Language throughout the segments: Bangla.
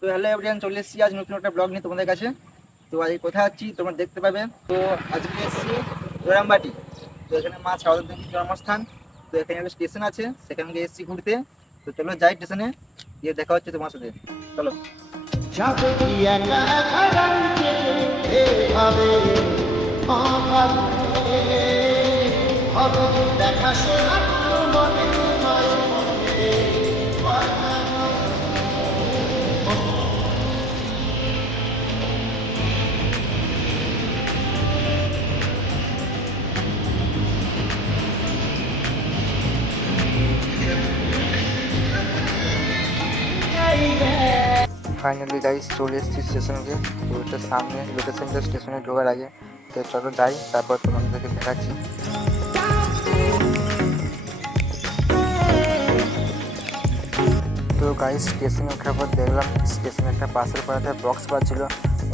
তো হ্যালো এভরিওয়ান, চলে এসেছি আজ নতুন একটা ব্লগ নিয়ে তোমাদের কাছে। তো আজ কোথায় আছি তোমরা দেখতে পাবে। তো আজকে এসেছি জোরামবাটি। তো এখানে মা সারদা দেবীর জন্মস্থান। তো এখানে একটা স্টেশন আছে, সেখানে গিয়ে এসেছি ঘুরতে। তো চলো যাই স্টেশনে, গিয়ে দেখা হচ্ছে তোমার সাথে। চলো। যাবে কি একা একা রাইতে এভাবে অভাবে হবে কি দেখা শোনা মনে নয় মনে ফাইনালি গাইস চলে এসেছি স্টেশনকে। তো এটা সামনে লোকেশনটা স্টেশনে ঢোকার আগে। তো চলো যাই, তারপর তোমাদেরকে দেখাচ্ছি। তো গাইস স্টেশনে ওঠার পর দেখলাম স্টেশনে একটা পাশের পাড়াতে বক্স বাজছিল,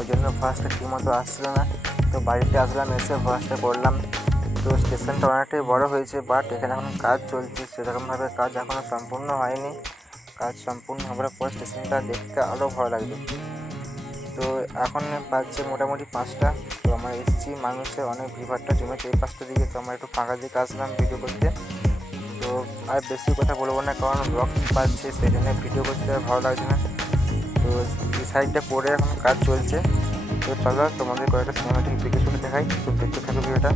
ওই জন্য ফার্স্টে ঠিকমতো আসছিল না। তো বাড়িতে আসলাম, এসে ফার্স্টে করলাম। তো স্টেশনটা অনেকটাই বড় হয়েছে, বাট এখানে এখন কাজ চলছে, সেরকমভাবে কাজ এখনও সম্পূর্ণ হয়নি। কাজ সম্পূর্ণ হওয়ার পর স্টেশনটা দেখতে আরও ভালো লাগবে। তো এখন বাজছে মোটামুটি 5টা। তো আমরা এসেছি, মানুষের অনেক ভিড়ভাট্টা জমেছে এই 5টার দিকে। তো আমরা একটু ফাঁকা দিকে আসলাম ভিডিও করতে। তো আর বেশি কথা বলবো না, কারণ ব্লগ পাচ্ছে, সেই জন্য ভিডিও করতে আর ভালো লাগছে না। তো এই সাইডটা পরে এখন কাজ চলছে। তো চলো তোমাদের কয়েকটা সিনেমাটিক ভিডিও শুনে দেখাই, তো দেখতে থাকো ভিডিওটা।